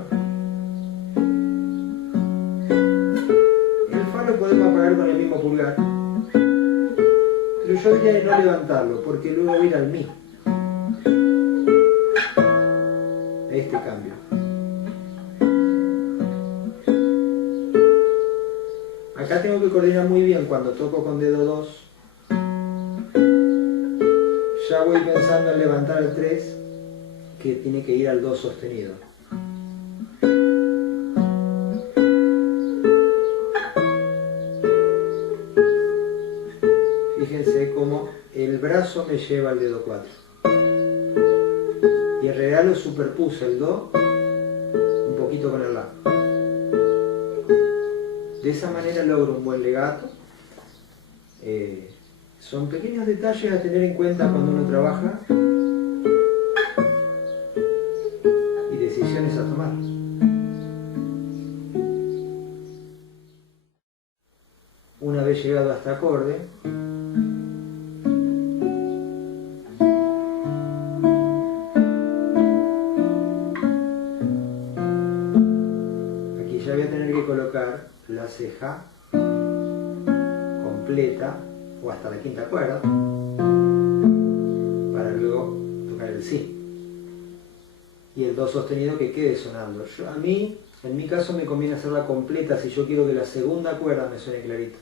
El fa lo podemos apagar con el mismo pulgar, pero yo diría de no levantarlo porque luego va a ir al mi, este cambio. Acá tengo que coordinar muy bien cuando toco con dedo 2. Ya voy pensando en levantar el 3, que tiene que ir al do sostenido. Fíjense cómo el brazo me lleva al dedo 4. Y en realidad lo superpuse el do un poquito con el la. De esa manera logro un buen legato. Son pequeños detalles a tener en cuenta cuando uno trabaja y decisiones a tomar. Una vez llegado a este acorde, aquí ya voy a tener que colocar la ceja completa o hasta la quinta cuerda para luego tocar el si y el do sostenido que quede sonando. En mi caso me conviene hacerla completa si yo quiero que la segunda cuerda me suene clarito.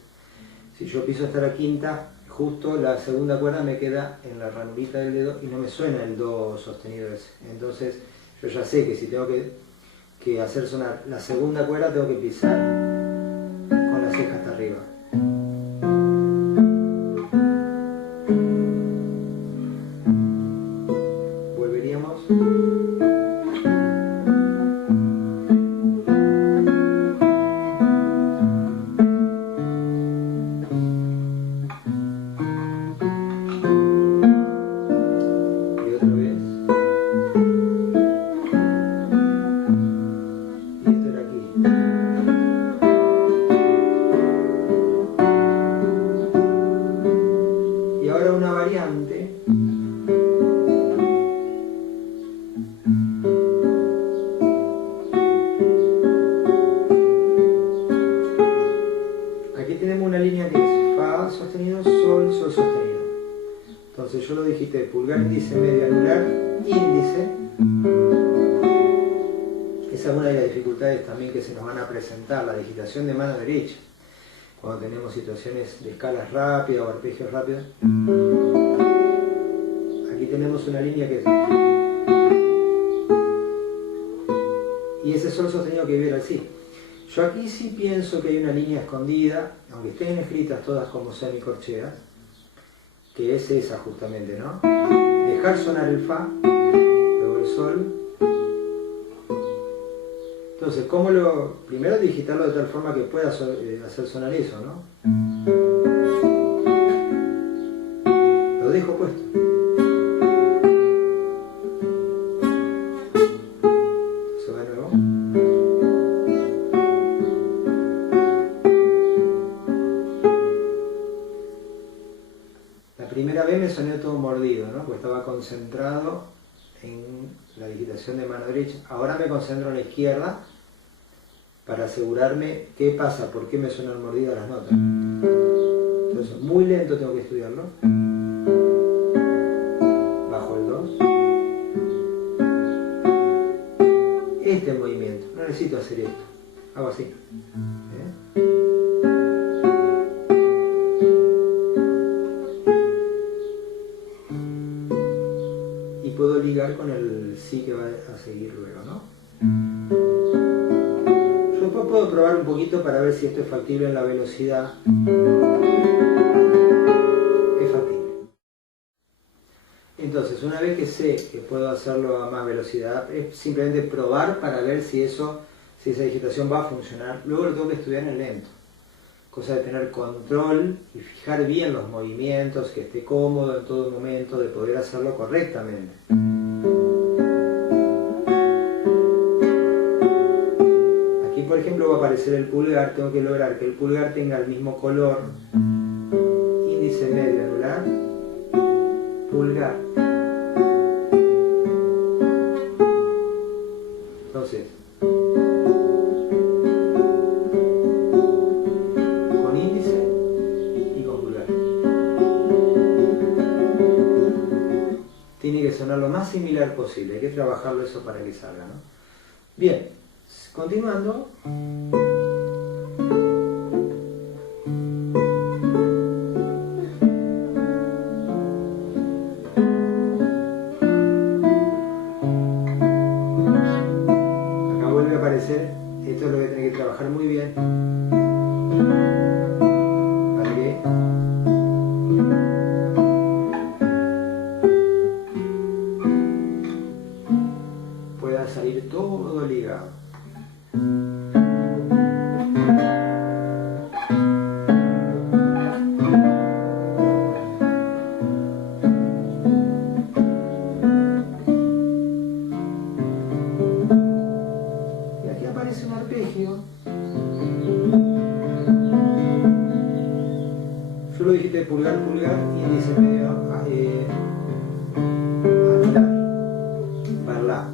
Si yo piso hasta la quinta, justo la segunda cuerda me queda en la ranurita del dedo y no me suena el do sostenido ese. Entonces yo ya sé que si tengo que hacer sonar la segunda cuerda tengo que pisar con la ceja hasta arriba. Volveríamos. pulgar, índice, medio, anular, índice. Esa es una de las dificultades también que se nos van a presentar, la digitación de mano derecha. Cuando tenemos situaciones de escalas rápidas o arpegios rápidos. Aquí tenemos una línea que es... Y ese sol sostenido que viene así. Yo aquí sí pienso que hay una línea escondida, aunque estén escritas todas como semicorcheas, que es esa justamente, ¿no? Dejar sonar el fa, luego el sol. Entonces, ¿cómo lo...? Primero digitarlo de tal forma que pueda hacer sonar eso, ¿no? Lo dejo puesto. Se va de nuevo. La primera vez me sonó todo mordido, ¿no? Porque estaba concentrado en la digitación de mano derecha. Ahora me concentro en la izquierda para asegurarme qué pasa, por qué me suenan mordidas las notas. Entonces, muy lento tengo que estudiarlo. Bajo el 2. Este movimiento, no necesito hacer esto. Hago así. Y puedo ligar con el si que va a seguir luego, ¿no? Después puedo probar un poquito para ver si esto es factible en la velocidad. Es factible. Entonces, una vez que sé que puedo hacerlo a más velocidad, es simplemente probar para ver si esa digitación va a funcionar. Luego lo tengo que estudiar en lento. Cosa de tener control y fijar bien los movimientos, que esté cómodo en todo momento, de poder hacerlo correctamente. Por ejemplo, va a aparecer el pulgar, tengo que lograr que el pulgar tenga el mismo color, índice, medio, anular, pulgar. Entonces, con índice y con pulgar. Tiene que sonar lo más similar posible, hay que trabajarlo eso para que salga, ¿no? Bien. Continuando, acá vuelve a aparecer, esto lo voy a tener que trabajar muy bien para que pueda salir todo ligado. Yo lo digité pulgar, pulgar, índice medio, anular, parla.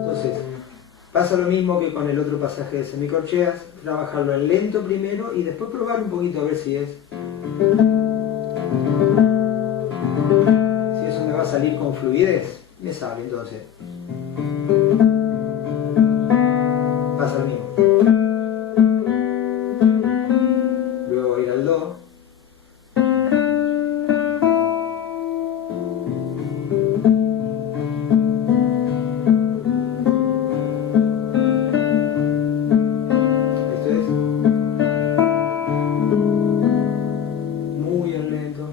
Entonces, pasa lo mismo que con el otro pasaje de semicorcheas, trabajarlo en lento primero y después probar un poquito a ver si eso me va a salir con fluidez. Me sale entonces. Pasa lo mismo. Luego ir al do. Esto es muy en lento.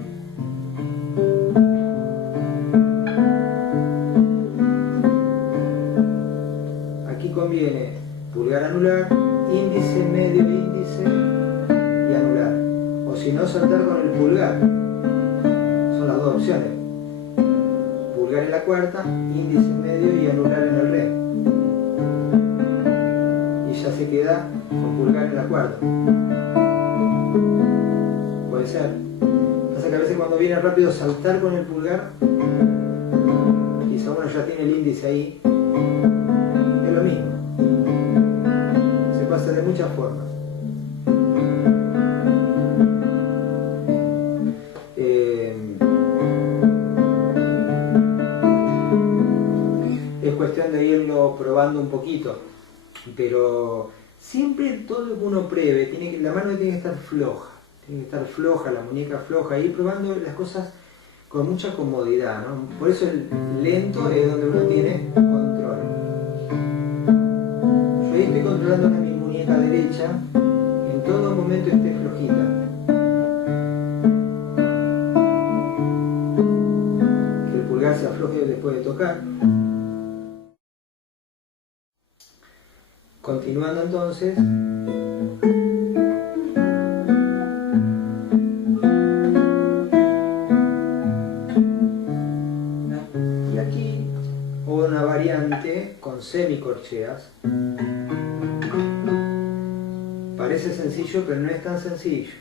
Aquí conviene pulgar, anular, índice, medio, índice y anular. O si no, saltar con el pulgar. Son las dos opciones. Pulgar en la cuarta, índice, medio y anular en el re. Y ya se queda con pulgar en la cuarta. Puede ser. Pasa que a veces cuando viene rápido saltar con el pulgar, quizá uno ya tiene el índice ahí. Es lo mismo. Se puede hacer de muchas formas. o probando un poquito. Pero siempre todo lo que uno pruebe, la mano tiene que estar floja, la muñeca floja, ir probando las cosas con mucha comodidad, ¿no? Por eso el lento es donde uno tiene control. Yo ahí estoy controlando mi muñeca derecha, en todo momento esté flojita. Que el pulgar se afloje después de tocar. Continuando entonces. Y aquí una variante con semicorcheas. Parece sencillo, pero no es tan sencillo.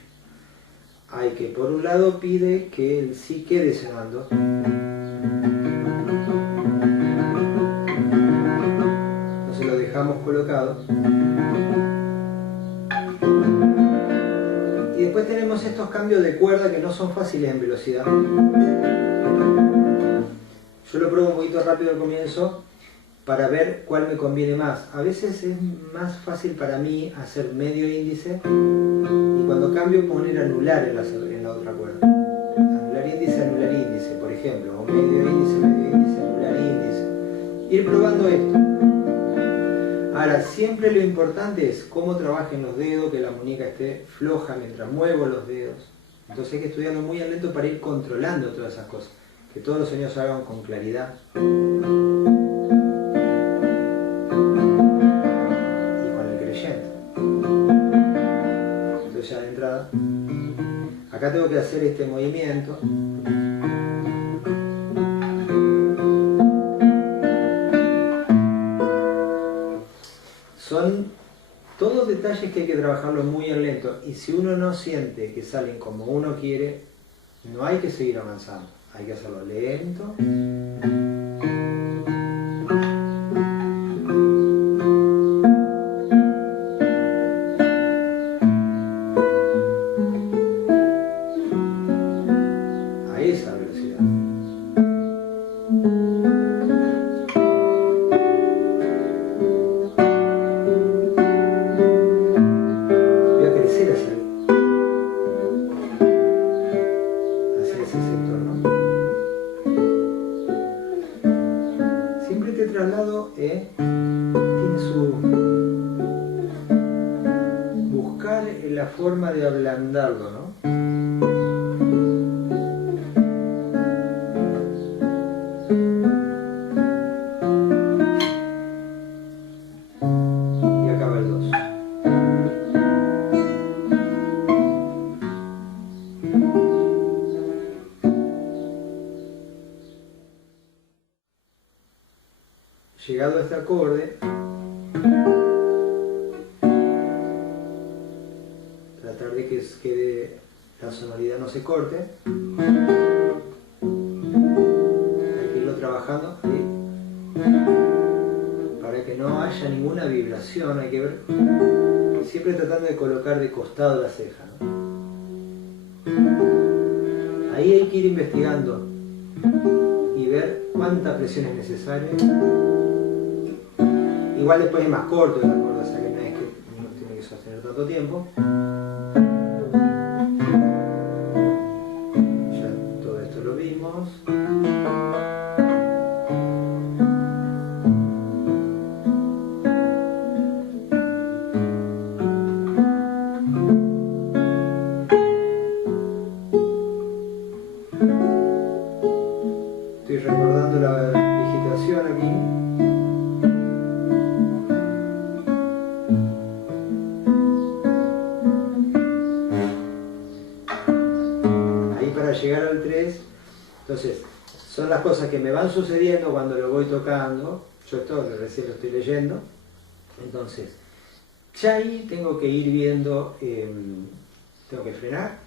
Hay que, por un lado, pide que el si quede sonando. Entonces lo dejamos colocado. Y después tenemos estos cambios de cuerda que no son fáciles en velocidad. Yo lo pruebo un poquito rápido al comienzo para ver cuál me conviene más. A veces es más fácil para mí hacer medio índice y cuando cambio poner anular en la otra cuerda. Anular índice, por ejemplo. O medio índice, anular índice. Ir probando esto. Ahora, siempre lo importante es cómo trabajen los dedos, que la muñeca esté floja mientras muevo los dedos. Entonces hay que estudiarlo muy lento para ir controlando todas esas cosas. Que todos los sonidos se hagan con claridad. Ya de entrada, acá tengo que hacer este movimiento. Son todos detalles que hay que trabajarlo muy en lento, y si uno no siente que salen como uno quiere, no hay que seguir avanzando, hay que hacerlo lento. Forma de ablandarlo, ¿no? Y acaba el 2. Llegado a este acorde, tratar de que la sonoridad no se corte. Hay que irlo trabajando ¿sí? Para que no haya ninguna vibración. Hay que ver, siempre tratando de colocar de costado la ceja, ¿no? Ahí hay que ir investigando y ver cuánta presión es necesaria. Igual después es más corto el acorde, o sea que no es que uno tiene que sostener tanto tiempo. Estoy recordando la digitación aquí. Ahí para llegar al 3, entonces son las cosas que me van sucediendo cuando lo voy tocando. Yo esto recién lo estoy leyendo. Entonces, ya ahí tengo que ir viendo, tengo que frenar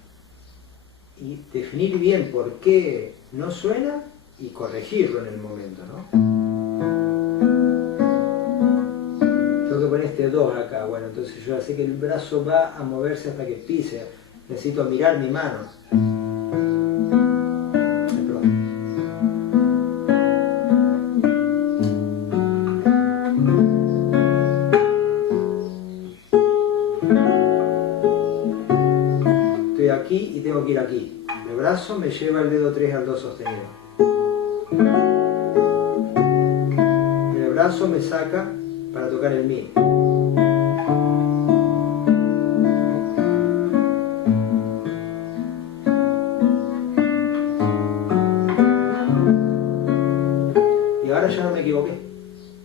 y definir bien por qué no suena y corregirlo en el momento, ¿no? Tengo que poner este 2 acá, bueno, entonces yo ya sé que el brazo va a moverse hasta que pise, necesito mirar mi mano. brazo me lleva el dedo 3 al do sostenido. El brazo me saca para tocar el mi. Y ahora ya no me equivoqué,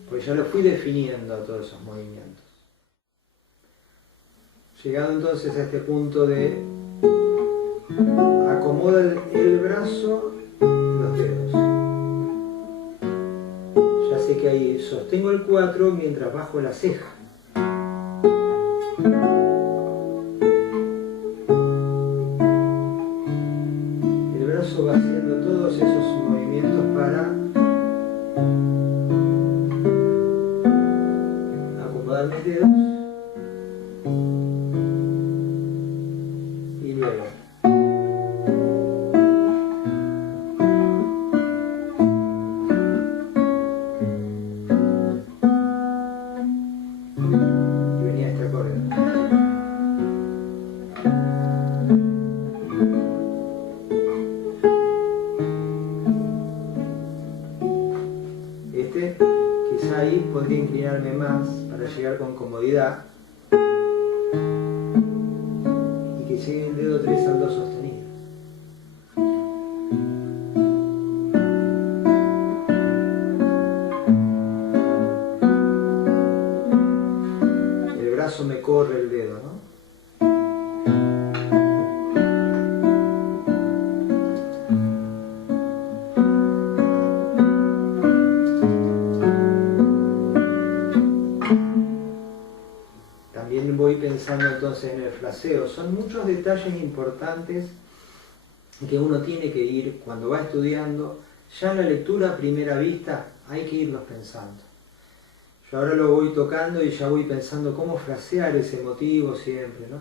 porque ya lo fui definiendo a todos esos movimientos. Llegado entonces a este punto de acomoda el brazo, los dedos. Ya sé que ahí sostengo el 4 mientras bajo la ceja. El brazo va haciendo todos esos movimientos para acomodar mis dedos. Y luego venía este acorde. Este, quizá ahí podría inclinarme más para llegar con comodidad y que llegue el dedo 3 al do sostenido. El brazo me corre el dedo, ¿no? También voy pensando entonces en el fraseo. Son muchos detalles importantes que uno tiene que ir cuando va estudiando. Ya en la lectura a primera vista hay que irlos pensando. Yo ahora lo voy tocando y ya voy pensando cómo frasear ese motivo siempre, ¿no?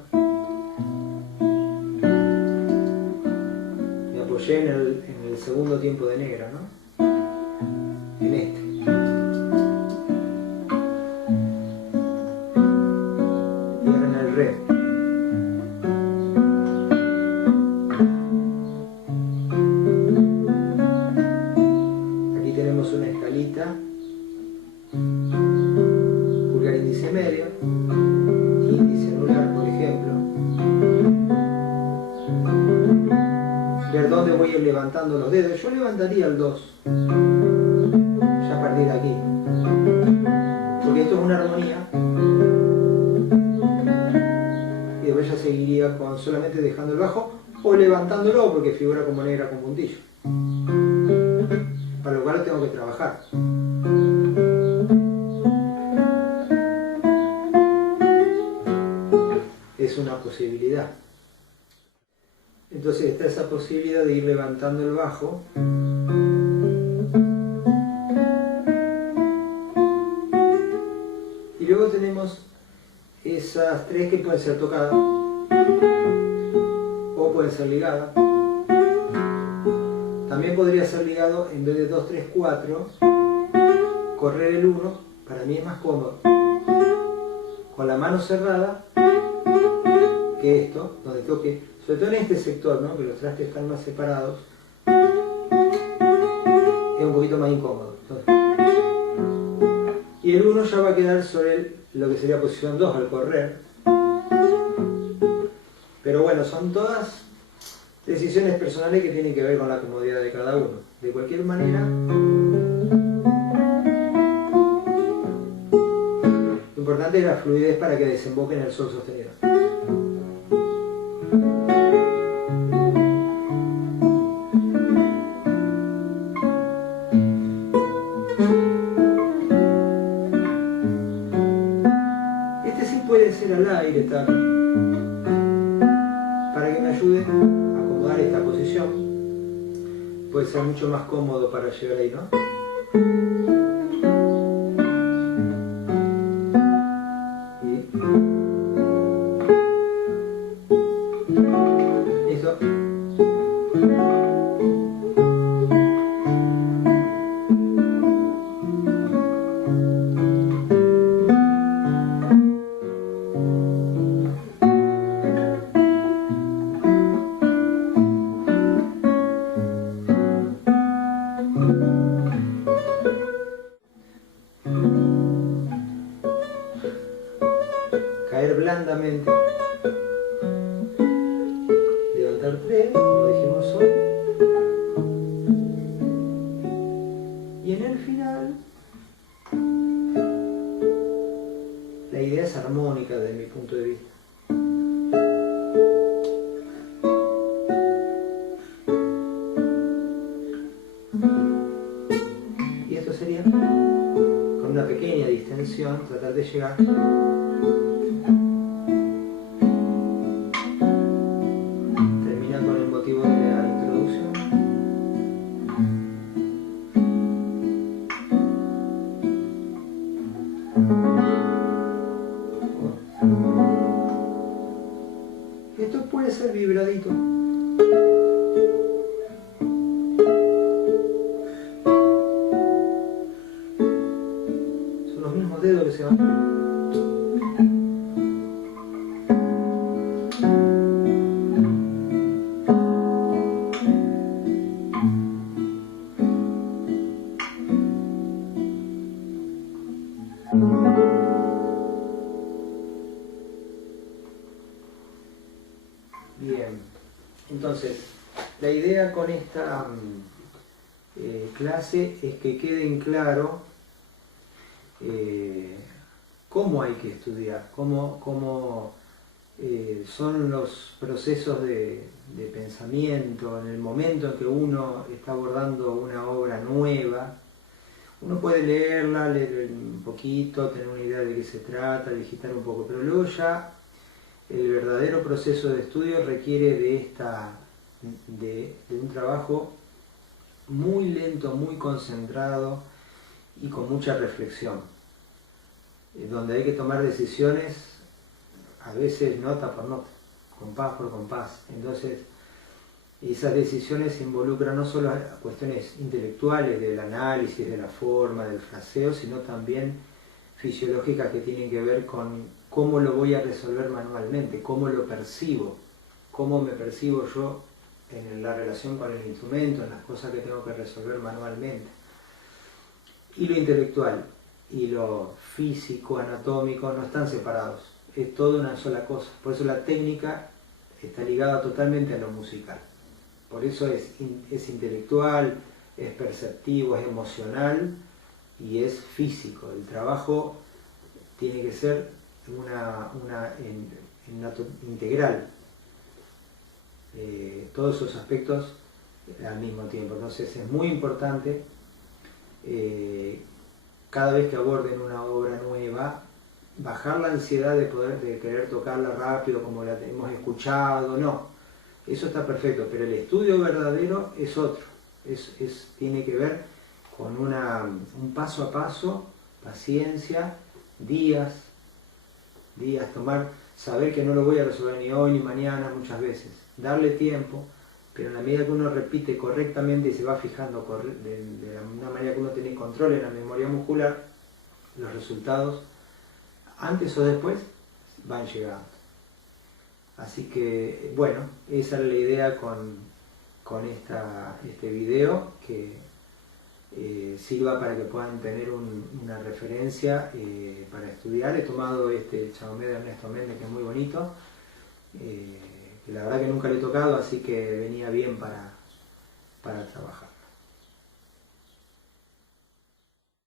Me apoyé en el segundo tiempo de negra, ¿no? En este. Y ahora en el re. Aquí tenemos una escalita. Pulgar índice medio, índice anular, por ejemplo. Ver dónde voy a ir levantando los dedos. Yo levantaría el 2, ya a partir de aquí, porque esto es una armonía, y después ya seguiría con solamente dejando el bajo o levantándolo, porque figura como negra con puntillo, para lo cual tengo que trabajar. Es una posibilidad. Entonces está esa posibilidad de ir levantando el bajo. Y luego tenemos esas tres que pueden ser tocadas o pueden ser ligadas. También podría ser ligado, en vez de 2, 3, 4, correr el 1, para mí es más cómodo. Con la mano cerrada, que esto, donde toque, sobre todo en este sector, ¿no? Que los trastes están más separados, es un poquito más incómodo. Entonces, y el 1 ya va a quedar sobre lo que sería posición 2 al correr. Pero bueno, son todas decisiones personales que tienen que ver con la comodidad de cada uno. De cualquier manera, lo importante es la fluidez para que desemboque en el sol sostenido. Este sí puede ser al aire, para que me ayude a acomodar esta posición. Puede ser mucho más cómodo para llegar ahí, ¿no? Listo. tensión, tratar de llegar. Termina con el motivo de la introducción. Esto puede ser vibradito. Son los mismos dedos que se van. Bien, entonces la idea con esta clase es que quede en claro cómo hay que estudiar, cómo son los procesos de pensamiento en el momento en que uno está abordando una obra nueva. Uno puede leerla, leer un poquito, tener una idea de qué se trata, digitar un poco, pero luego ya el verdadero proceso de estudio requiere de un trabajo muy lento, muy concentrado y con mucha reflexión, donde hay que tomar decisiones a veces nota por nota, compás por compás. Entonces esas decisiones involucran no solo cuestiones intelectuales del análisis, de la forma, del fraseo, sino también fisiológicas que tienen que ver con cómo lo voy a resolver manualmente, cómo lo percibo, cómo me percibo yo en la relación con el instrumento, en las cosas que tengo que resolver manualmente. Y lo intelectual y lo físico, anatómico, no están separados, es toda una sola cosa. Por eso la técnica está ligada totalmente a lo musical. Por eso es intelectual, es perceptivo, es emocional y es físico. El trabajo tiene que ser integral, todos esos aspectos al mismo tiempo. Entonces es muy importante cada vez que aborden una obra nueva bajar la ansiedad de querer tocarla rápido como la hemos escuchado. No, eso está perfecto, pero el estudio verdadero es otro, tiene que ver con un paso a paso, paciencia, días, saber que no lo voy a resolver ni hoy ni mañana muchas veces, darle tiempo, pero en la medida que uno repite correctamente y se va fijando de una manera que uno tiene control en la memoria muscular, los resultados, antes o después, van llegando. Así que, bueno, esa es la idea con este video, que sirva para que puedan tener una referencia para estudiar. He tomado este chamamé de Ernesto Méndez, que es muy bonito, que la verdad que nunca lo he tocado, así que venía bien para trabajar.